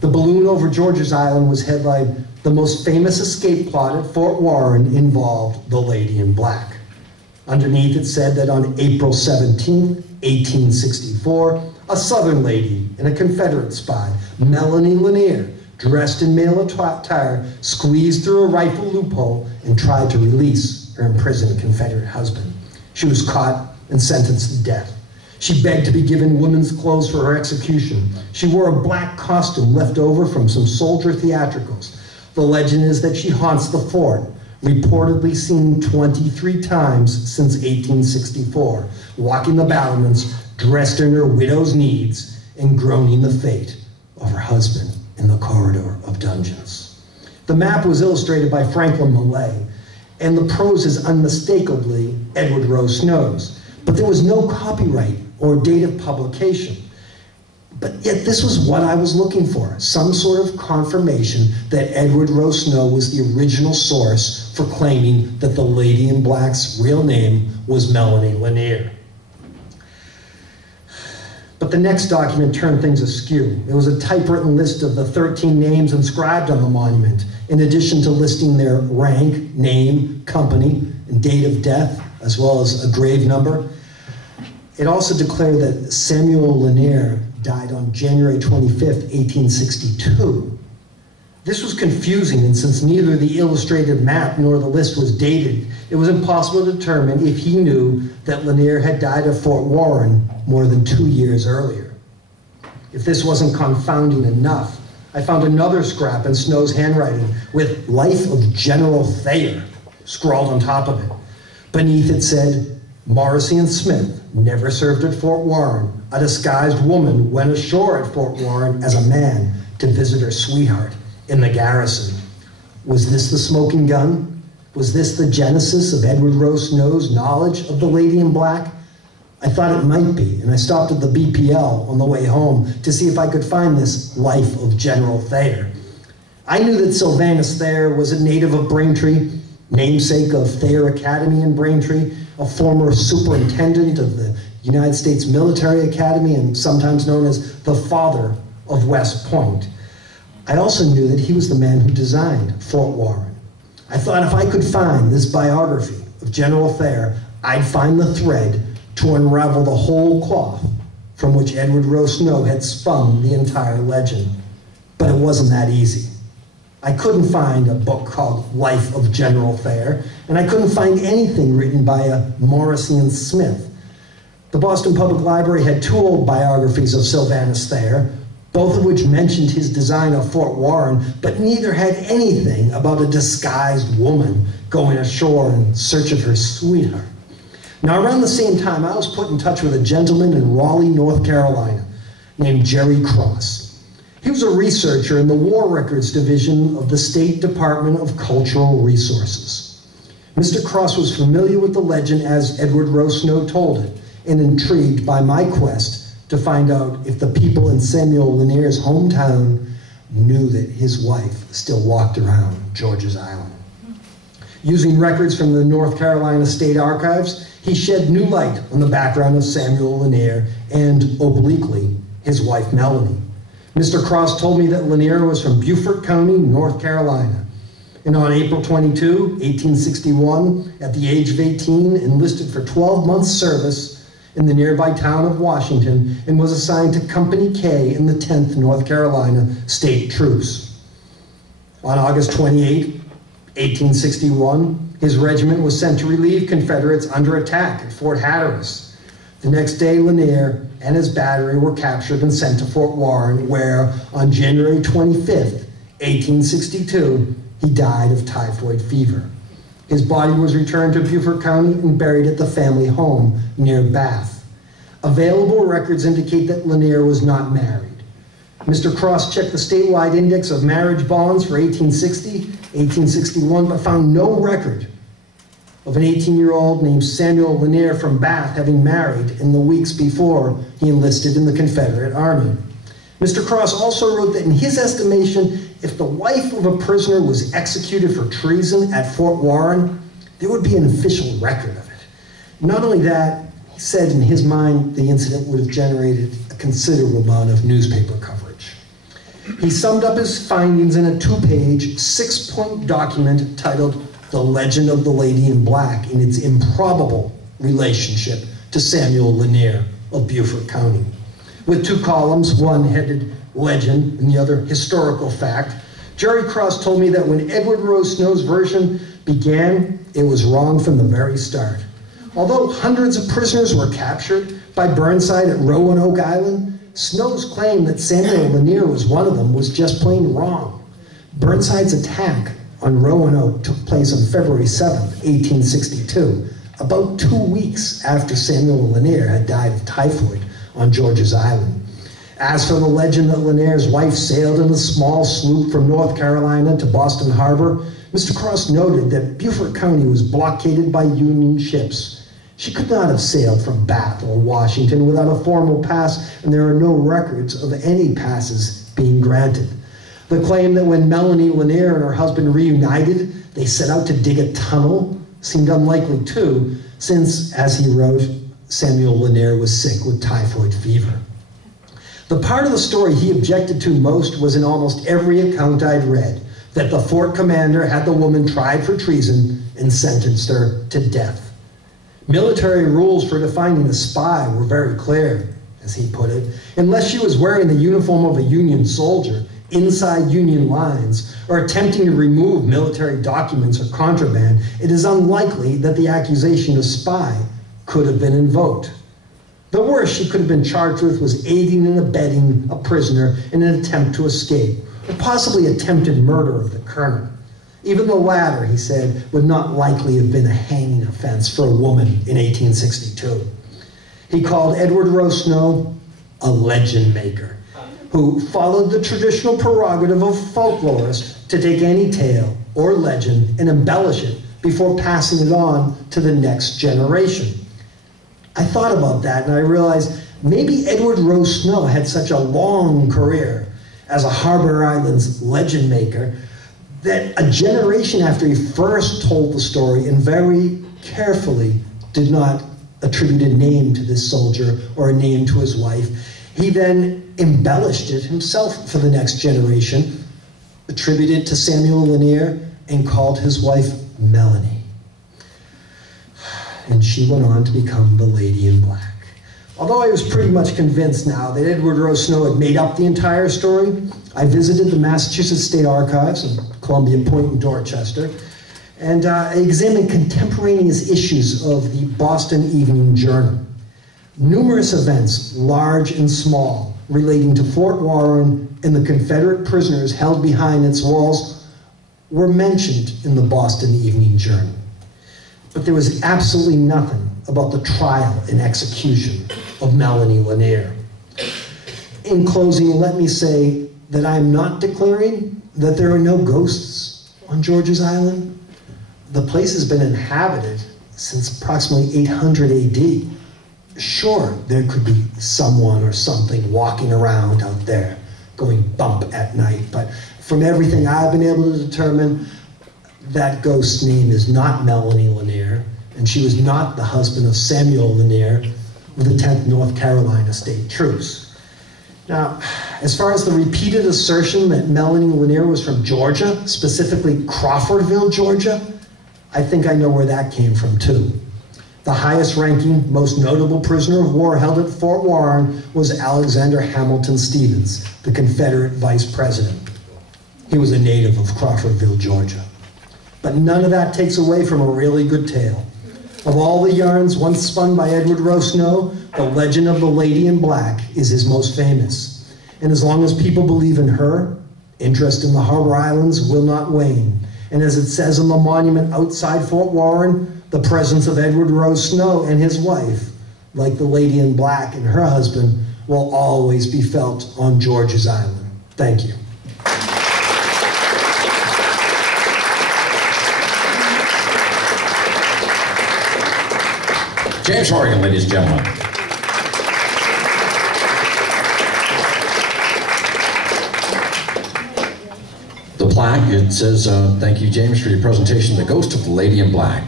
The balloon over George's Island was headlined, "The most famous escape plot at Fort Warren involved the Lady in Black." Underneath it said that on April 17, 1864, a Southern lady and a Confederate spy, Melanie Lanier, dressed in male attire, squeezed through a rifle loophole and tried to release her imprisoned Confederate husband. She was caught and sentenced to death. She begged to be given women's clothes for her execution. She wore a black costume left over from some soldier theatricals. The legend is that she haunts the fort, reportedly seen 23 times since 1864, walking the battlements, dressed in her widow's needs, and groaning the fate of her husband in the corridor of dungeons. The map was illustrated by Franklin Millay, and the prose is unmistakably Edward Rowe Snow's, but there was no copyright or date of publication. But yet this was what I was looking for, some sort of confirmation that Edward Rowe Snow was the original source for claiming that the Lady in Black's real name was Melanie Lanier. But the next document turned things askew. It was a typewritten list of the 13 names inscribed on the monument, in addition to listing their rank, name, company, and date of death, as well as a grave number. It also declared that Samuel Lanier died on January 25th, 1862. This was confusing, and since neither the illustrated map nor the list was dated, it was impossible to determine if he knew that Lanier had died at Fort Warren more than 2 years earlier. If this wasn't confounding enough, I found another scrap in Snow's handwriting with "Life of General Thayer" scrawled on top of it. Beneath it said, "Morrissey and Smith never served at Fort Warren. A disguised woman went ashore at Fort Warren as a man to visit her sweetheart in the garrison." Was this the smoking gun? Was this the genesis of Edward Rowe Snow's knowledge of the Lady in Black? I thought it might be, and I stopped at the BPL on the way home to see if I could find this Life of General Thayer. I knew that Sylvanus Thayer was a native of Braintree, namesake of Thayer Academy in Braintree, a former superintendent of the United States Military Academy, and sometimes known as the father of West Point. I also knew that he was the man who designed Fort Warren. I thought if I could find this biography of General Thayer, I'd find the thread to unravel the whole cloth from which Edward Rowe Snow had spun the entire legend. But it wasn't that easy. I couldn't find a book called Life of General Thayer, and I couldn't find anything written by a Morrissey and Smith. The Boston Public Library had 2 old biographies of Sylvanus Thayer, both of which mentioned his design of Fort Warren, but neither had anything about a disguised woman going ashore in search of her sweetheart. Now, around the same time, I was put in touch with a gentleman in Raleigh, North Carolina, named Jerry Cross. He was a researcher in the War Records Division of the State Department of Cultural Resources. Mr. Cross was familiar with the legend as Edward Rowe Snow told it, and intrigued by my quest to find out if the people in Samuel Lanier's hometown knew that his wife still walked around George's Island. Using records from the North Carolina State Archives, he shed new light on the background of Samuel Lanier and, obliquely, his wife Melanie. Mr. Cross told me that Lanier was from Beaufort County, North Carolina, and on April 22, 1861, at the age of 18, enlisted for 12 months' service in the nearby town of Washington, and was assigned to Company K in the 10th North Carolina State Troops. On August 28, 1861, his regiment was sent to relieve Confederates under attack at Fort Hatteras. The next day, Lanier and his battery were captured and sent to Fort Warren, where on January 25th, 1862, he died of typhoid fever. His body was returned to Beaufort County and buried at the family home near Bath. Available records indicate that Lanier was not married. Mr. Cross checked the statewide index of marriage bonds for 1860, 1861, but found no record of an 18-year-old named Samuel Lanier from Bath having married in the weeks before he enlisted in the Confederate Army. Mr. Cross also wrote that in his estimation, if the wife of a prisoner was executed for treason at Fort Warren, there would be an official record of it. Not only that, he said in his mind the incident would have generated a considerable amount of newspaper coverage. He summed up his findings in a 2-page, 6-point document titled The Legend of the Lady in Black in its improbable relationship to Samuel Lanier of Beaufort County. With 2 columns, one headed Legend and the other Historical Fact, Jerry Cross told me that when Edward Rose Snow's version began, it was wrong from the very start. Although hundreds of prisoners were captured by Burnside at Roanoke Island, Snow's claim that Samuel Lanier was one of them was just plain wrong. Burnside's attack on Roanoke took place on February 7, 1862, about 2 weeks after Samuel Lanier had died of typhoid on George's Island. As for the legend that Lanier's wife sailed in a small sloop from North Carolina to Boston Harbor, Mr. Cross noted that Beaufort County was blockaded by Union ships. She could not have sailed from Bath or Washington without a formal pass, and there are no records of any passes being granted. The claim that when Melanie Lanier and her husband reunited, they set out to dig a tunnel seemed unlikely too, since, as he wrote, Samuel Lanier was sick with typhoid fever. The part of the story he objected to most was in almost every account I'd read, that the fort commander had the woman tried for treason and sentenced her to death. Military rules for defining a spy were very clear, as he put it. Unless she was wearing the uniform of a Union soldier inside Union lines or attempting to remove military documents or contraband, it is unlikely that the accusation of spy could have been invoked. The worst she could have been charged with was aiding and abetting a prisoner in an attempt to escape, or possibly attempted murder of the colonel. Even the latter, he said, would not likely have been a hanging offense for a woman in 1862. He called Edward Rose Snow a legend maker, who followed the traditional prerogative of folklorist to take any tale or legend and embellish it before passing it on to the next generation. I thought about that and I realized maybe Edward Rose Snow had such a long career as a Harbor Islands legend maker that a generation after he first told the story and very carefully did not attribute a name to this soldier or a name to his wife, he then embellished it himself for the next generation, attributed to Samuel Lanier, and called his wife Melanie. And she went on to become the Lady in Black. Although I was pretty much convinced now that Edward Rose Snow had made up the entire story, I visited the Massachusetts State Archives in Columbia Point in Dorchester, and I examined contemporaneous issues of the Boston Evening Journal. Numerous events, large and small, relating to Fort Warren and the Confederate prisoners held behind its walls were mentioned in the Boston Evening Journal. But there was absolutely nothing about the trial and execution of Melanie Lanier. In closing, let me say that I am not declaring that there are no ghosts on George's Island. The place has been inhabited since approximately 800 AD. Sure, there could be someone or something walking around out there going bump at night, but from everything I've been able to determine, that ghost's name is not Melanie Lanier, and she was not the husband of Samuel Lanier with the 10th North Carolina State Troops. Now, as far as the repeated assertion that Melanie Lanier was from Georgia, specifically Crawfordville, Georgia, I think I know where that came from too. The highest ranking, most notable prisoner of war held at Fort Warren was Alexander Hamilton Stevens, the Confederate vice president. He was a native of Crawfordville, Georgia. But none of that takes away from a really good tale. Of all the yarns once spun by Edward Rose Snow, the legend of the Lady in Black is his most famous. And as long as people believe in her, interest in the Harbor Islands will not wane. And as it says on the monument outside Fort Warren, the presence of Edward Rose Snow and his wife, like the Lady in Black and her husband, will always be felt on George's Island. Thank you. James Horrigan, ladies and gentlemen. The plaque, it says, thank you, James, for your presentation, The Ghost of the Lady in Black.